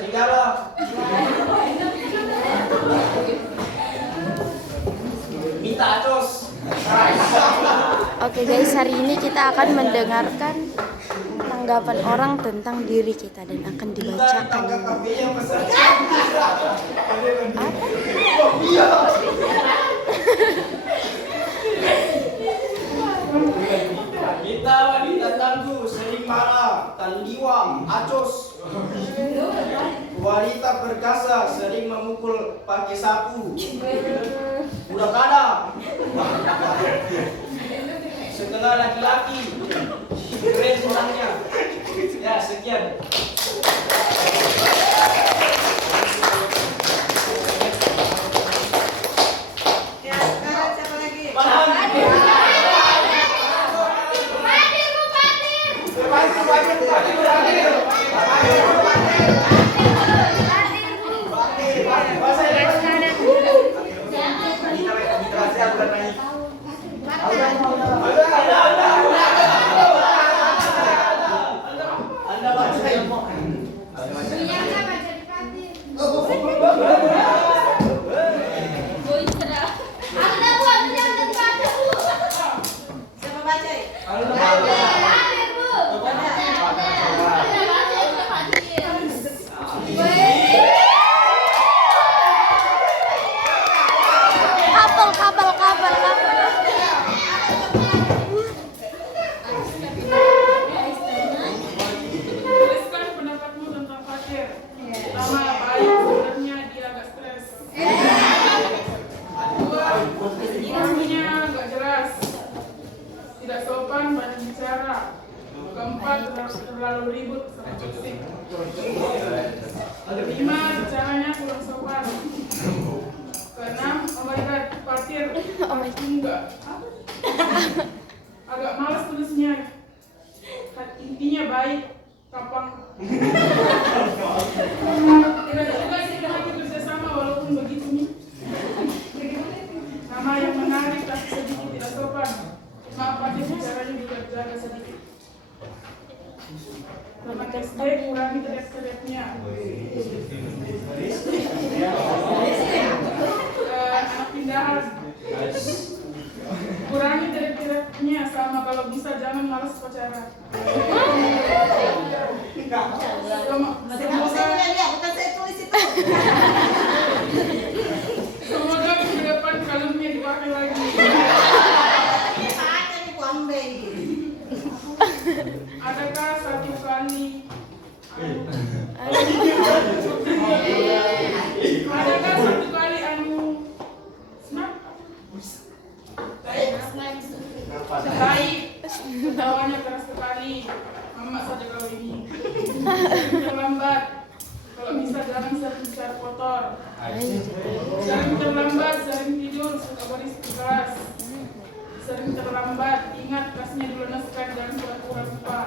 serigala. Minta acos. Oke guys, hari ini kita akan mendengarkan tanggapan orang tentang diri kita dan akan dibacakan. Kita wanita tangguh, sering marah, tandiwa, acos. Wanita perkasa, sering memukul pakai sapu. Budak ada. Setengah laki-laki. Keren orangnya. Ya, sekian. Ya, sekarang siapa lagi? Siapa baca? Kabel. Tuliskan pendapatmu tentang Fatir. Pertama, baik, sebenarnya dia agak stres. Kedua, orangnya agak jelas. Tidak sopan, banyak bicara. Keempat, terlalu ribut sama toksik. Kelima, bicaranya kurang sopan. Keenam, oh my god, Fatir. Enggak. Agak malas tulisnya. Intinya baik, kapang. Tidak juga sih lagi kerjasama walaupun begitu nih. Nama yang menarik tapi sedikit tidak sopan. Maaf aja bicaranya juga jaga sedikit. Nama SD kurangi teriak-teriaknya. Anak pindahan. Kurangi teriak-teriaknya, sama kalau bisa jangan malas pacaran. Semoga minggu depan kalungnya dipakai lagi. Adakah satu kali snap? Baik, ketawanya keras sekali. Mama saja kalau ini. Terlambat. Kalau bisa jangan sering bicara kotor. Sering terlambat, sering tidur, suka berisik keras. Sering terlambat, ingat kasnya dilunaskan dan pura-pura lupa.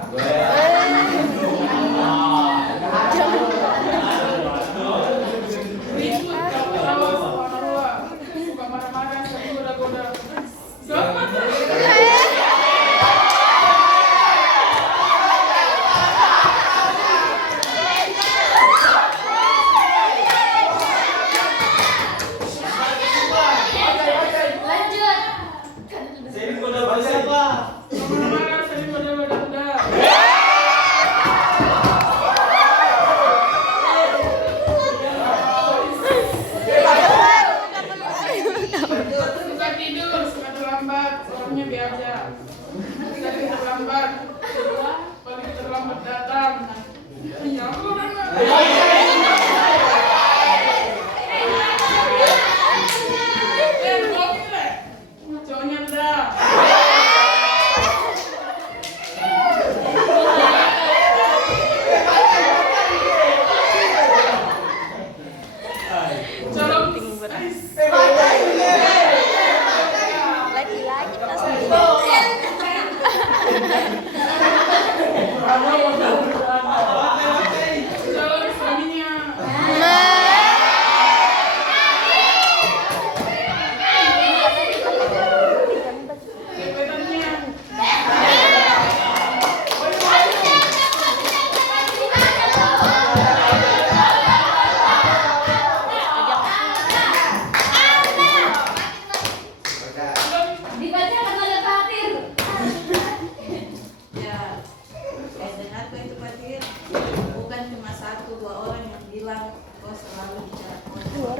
Ribut, tawa-tawa, subhanallah. Suka marah-marah, sering goda-goda. Selamat. Sering goda siapa? Marah-marah, sering goda-goda.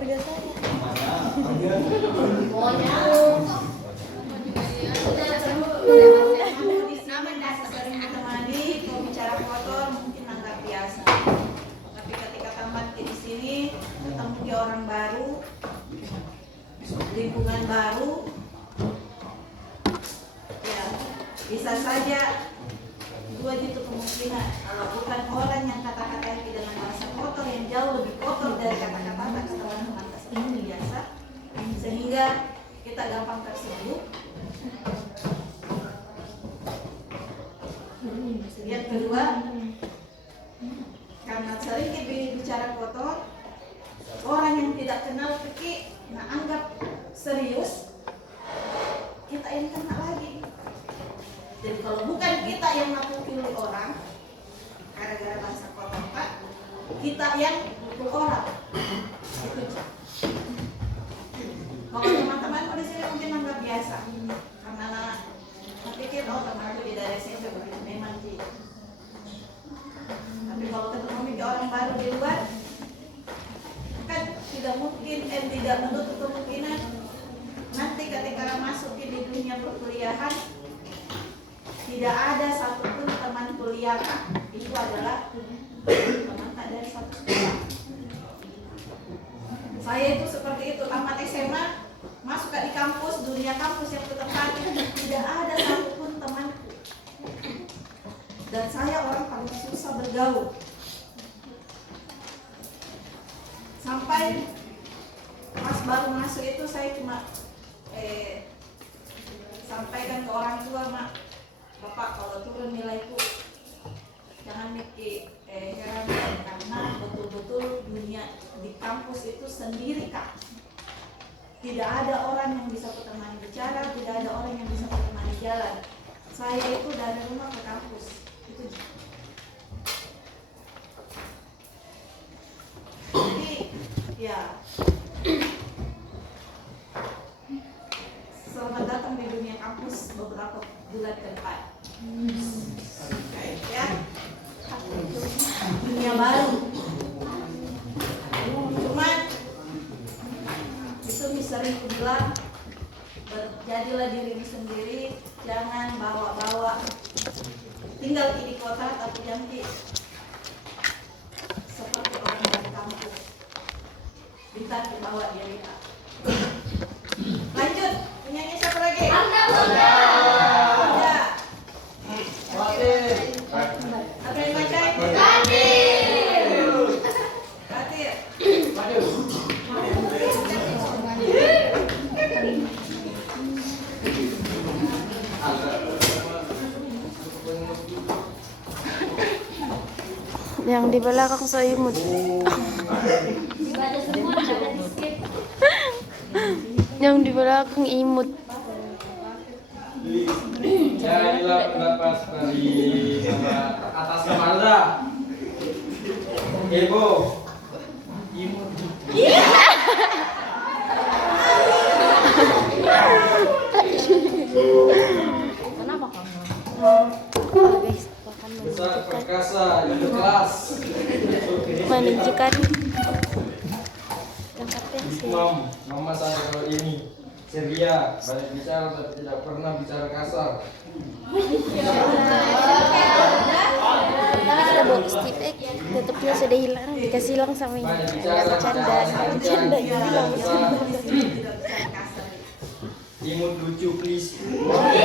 keluarga saya. Kamu di sini masih sering ditemani, kalau bicara kotor mungkin anggap biasa. Tapi ketika tamat di sini, ketemu di orang baru, lingkungan baru, ya bisa saja dua itu kemungkinan. Kalau bukan orang yang kata-kata dengan bahasa kotor yang jauh lebih kotor dari kata-kata teman-teman ini biasa, sehingga kita gampang tersebut. Yang kedua, karena sering bicara kotor, orang yang tidak kenal fikih, nah anggap serius, kita yang kena lagi. Jadi kalau bukan kita yang mengakui orang, gara-gara bahasa kotor Pak, kita yang pukul orang. Kalau teman-teman di sini mungkin anggap biasa, karena pikir temanku di dari SMP memang sih. Tapi kalau ketemu orang baru di luar, kan tidak mungkin, tidak menutup kemungkinan nanti ketika masuk di dunia perkuliahan tidak ada satupun teman kuliah itu adalah teman tak dari satu sekolah. Saya itu seperti itu, tamat SMA masuk di kampus, dunia kampus yang ketempatnya tidak ada satupun temanku. Dan saya orang paling susah bergaul. Sampai pas baru masuk itu saya cuma sampaikan ke orang tua, Mak, Bapak kalau turun nilaiku jangan mikir heran, karena betul-betul dunia di kampus itu sendiri Kak. Tidak ada orang yang bisa kutemani bicara, tidak ada orang yang bisa kutemani jalan. Saya itu dari rumah ke kampus itu. Jadi ya, selamat datang di dunia kampus beberapa bulan ke depan. Ya, dunia baru. Cuman itu sering bilang, berjadilah dirimu sendiri, jangan bawa-bawa. Tinggal di kota tapi jangan seperti orang dari kampus. Kita dibawa dia kita. Lanjut, penyanyi siapa lagi? Ada. Apa yang bacain? Yang di belakang saya imut. Yang di belakang imut. Ya, inilah pendapat dari atas kepala Ibu. Imut. Kenapa kamu? Guys, akan Besar perkasa yang kelas. menunjukkan lengkap pensil. Mama saya kalau ini ceria, banyak bicara tapi tidak pernah bicara kasar. Tapi kita bawa Steve Egg, tetapnya sudah hilang, dikasih hilang sama ini. Banyak bicara, Bercanda hilang. Imut lucu please. Oke,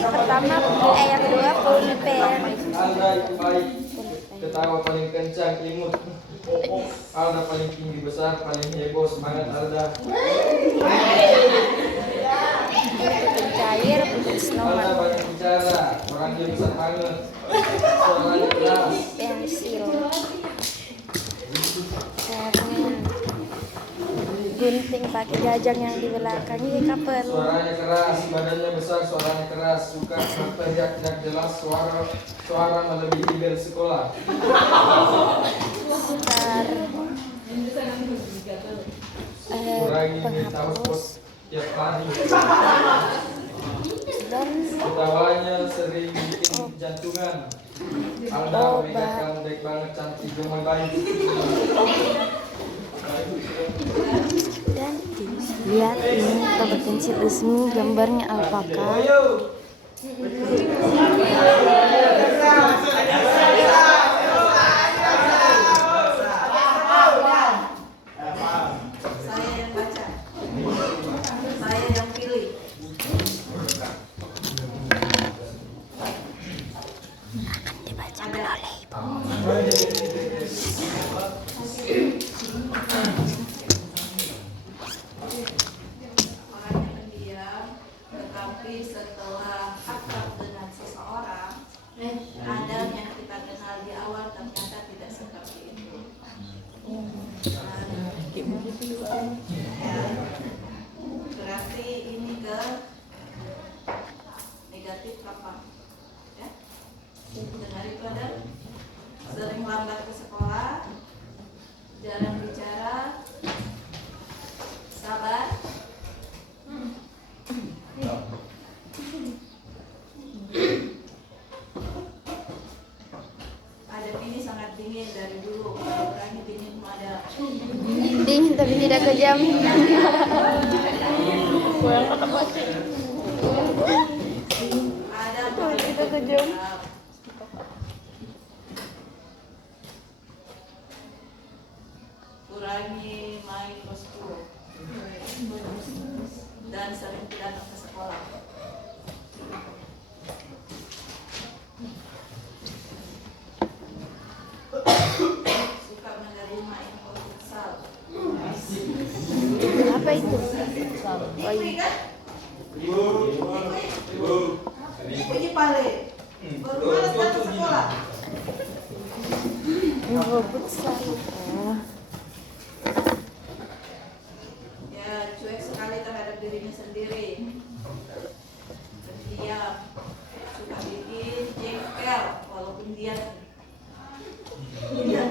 pertama yang kedua pulpen. Anda itu baik, ketawa paling kencang imut. Alda paling tinggi besar, paling heboh, semangat Alda. Pulpen cair, pulpen Alda snowman, banyak bicara, orangnya besar banget. Suaranya keras. pensil, cermin, gunting pakai jajang yang di belakang. Iya kapel. Suaranya keras, badannya besar, suaranya keras, suka berteriak tidak jelas, suara melebihi bel sekolah. Star, Kurangi minta penghapus hotspot tiap hari. dan Ketawanya sering bikin jantungan. Alda, Mega kamu baik banget, cantik, gemoy baik. lihat ini kompetensi resmi, gambarnya alpaka. Saya yang baca, saya yang pilih. Dibacakan oleh ibu. Orang yang pendiam, tetapi setelah akrab dengan seseorang, Adam yang kita kenal di awal ternyata tidak seperti itu. Ya, berarti ini ke negatif apa? Ya, dengar itu ada sering lambat ke sekolah, jarang bicara, sabar. Ada ini sangat dingin dari dulu, orangnya dingin ada. Dingin tapi tidak kejam. Ada Tidak kejam. Kurangi main kosku dan sering tidak datang ke sekolah. Suka menerima info futsal. Apa itu? Ikui kan? Ikui pale. Baru malas datang ke sekolah. Info futsal. Ya, cuek sekali terhadap dirinya sendiri. Pendiam, suka bikin jengkel walaupun dia ya,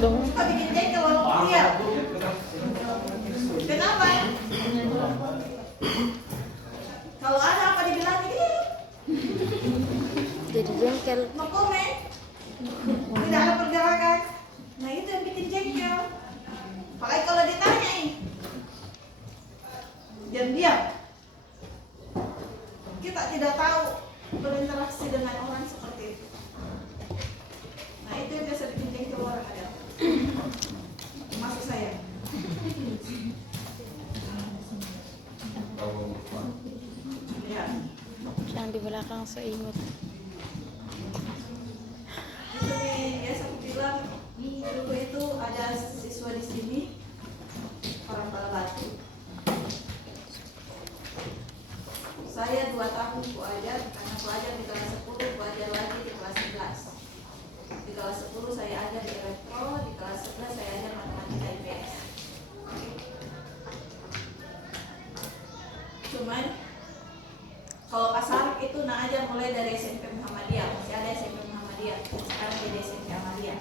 suka bikin jengkel walaupun dia. Kenapa? Kalau ada apa dibilangin dia Jadi jengkel. no komen, tidak ada pergerakan. Nah itu yang bikin jengkel. Apalagi kalau ditanyain, diam-diam. Kita tidak tahu berinteraksi dengan orang seperti itu. Nah itu yang biasa bikin jengkel orang ada. Maksud saya. Ya. Yang di belakang seimut. Itu nih, ya saya bilang dulu itu ada siswa di sini orang Batu. Saya 2 tahun ku ajar, karena ku ajar di kelas 10, ku ajar lagi di kelas 11. Di kelas 10 saya ajar di elektro, di kelas 11 saya ajar matematika IPS. Cuman kalau Pak Sarip itu ajar mulai dari SMP Muhammadiyah, masih ada SMP Muhammadiyah, sekarang jadi SMP Ahmadiyah.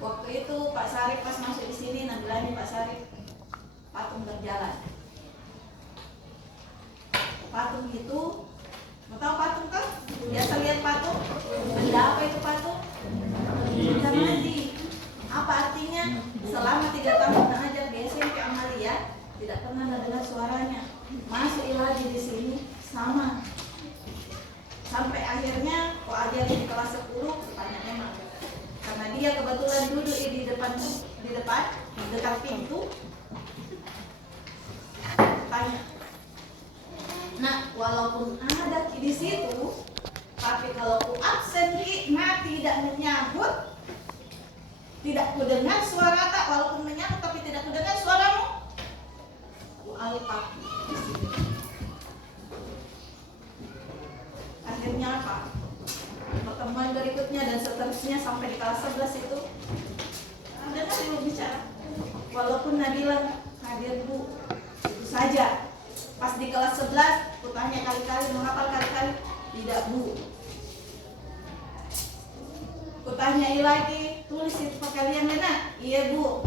Waktu itu Pak Sarip pas masuk di sini, bilangnya Pak Sarip patung berjalan. Patung itu, mau tahu patung kan? Biasa lihat patung? Ada apa itu patung? Benda mati. Apa artinya? Selama 3 tahun ajar di SMP Ahmadiyah, tidak pernah dengar suaranya. Masuk lagi di sini sama. Sampai akhirnya kok ajar di kelas 10 tanya memang. Karena dia kebetulan duduk di depan dekat pintu. Tanya. Nah, walaupun ada di situ, tapi kalau ku absen tidak menyahut, tidak ku dengar suara tak, walaupun menyahut tapi tidak ku dengar suaramu, ku alpak di sini. Akhirnya apa? Pertemuan berikutnya dan seterusnya sampai di kelas 11 itu ada Nabil bicara. Walaupun Nabila hadir Bu, itu saja. Pas di kelas 11, aku tanya kali-kali, menghafal kali-kali, tidak Bu. Aku tanyai lagi, tulis itu perkalian Lena? Iya Bu.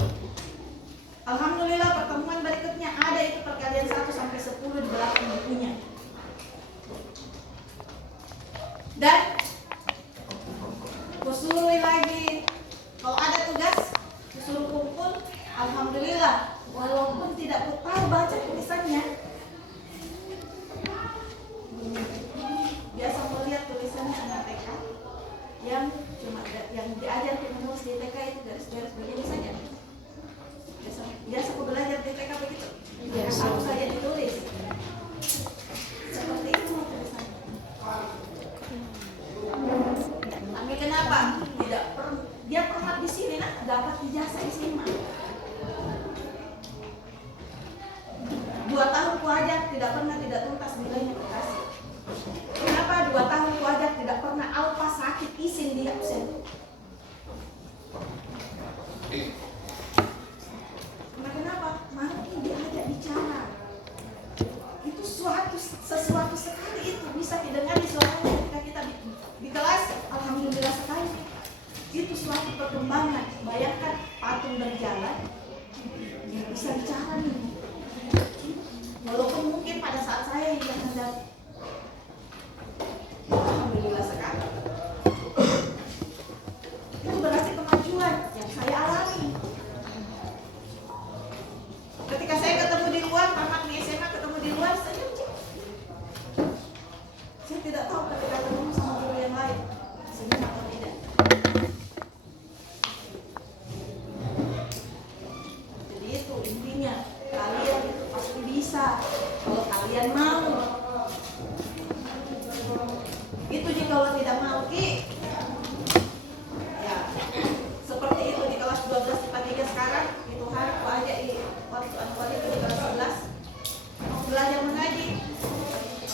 Alhamdulillah pertemuan berikutnya ada itu perkalian 1 sampai 10 di belakang bukunya. Dan aku suruh lagi Kalau ada tugas disuruh kumpul, alhamdulillah, walaupun tidak tahu baca tulisannya, biasa melihat tulisannya anak TK yang cuma yang diajar menulis di TK itu garis-garis begini saja. Biasa aku belajar di TK begitu. Aku saja ditulis. Seperti itu tulisannya. Tapi kenapa? Dia pernah di sini dapat ijazah SMA. 2 tahun kuajar tidak tuntas nilainya dikasih. Kenapa 2 tahun kuajar tidak pernah alpa sakit izin dia absen? Kenapa? Mungkin diajak bicara. Itu sesuatu sekali itu bisa didengar di suaranya ketika kita di kelas. Alhamdulillah sekali. Itu suatu perkembangan. Bayangkan patung berjalan bisa bicara nih. Walaupun mungkin pada saat saya yang hendak, alhamdulillah sekali. Itu berarti kemajuan yang saya alami. Ketika saya ketemu di luar, tamat di SMA ketemu di luar, saya tidak tahu ketika ketemu sama guru yang lain, senyum atau tidak. Jadi itu intinya, kalian itu pasti bisa kalau kalian mau. Itu juga kalau tidak mau, Ki. Ya, seperti itu di kelas 12 IPA 3 sekarang, itu hari aku ajak waktu aku itu di kelas 11 mau belajar mengaji.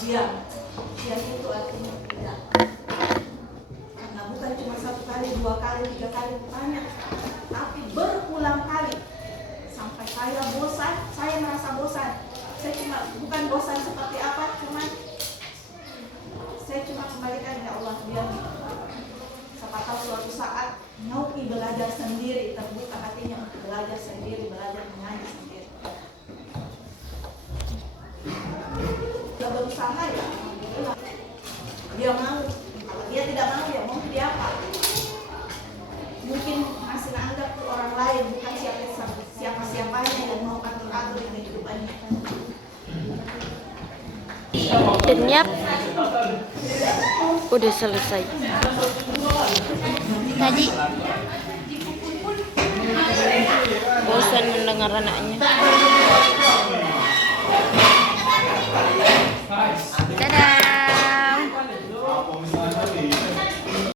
Diam itu artinya tidak. Karena bukan cuma 1 kali, 2 kali, 3 kali bertanya, tapi berulang kali. Sampai saya bosan, saya merasa bosan. Saya bukan bosan seperti apa, saya cuma kembalikan, ya Allah, biar siapa tahu suatu saat Nauki belajar sendiri, terbuka hatinya untuk belajar sendiri, belajar mengaji sendiri. Dia berusaha ya, alhamdulillah. Dia mau. Kalau dia tidak mau, dia mau dia apa? Mungkin masih anggap orang lain, bukan siapa-siapanya yang mau atur-atur di kehidupannya. Denyap udah selesai. Tadi bosan mendengar anaknya.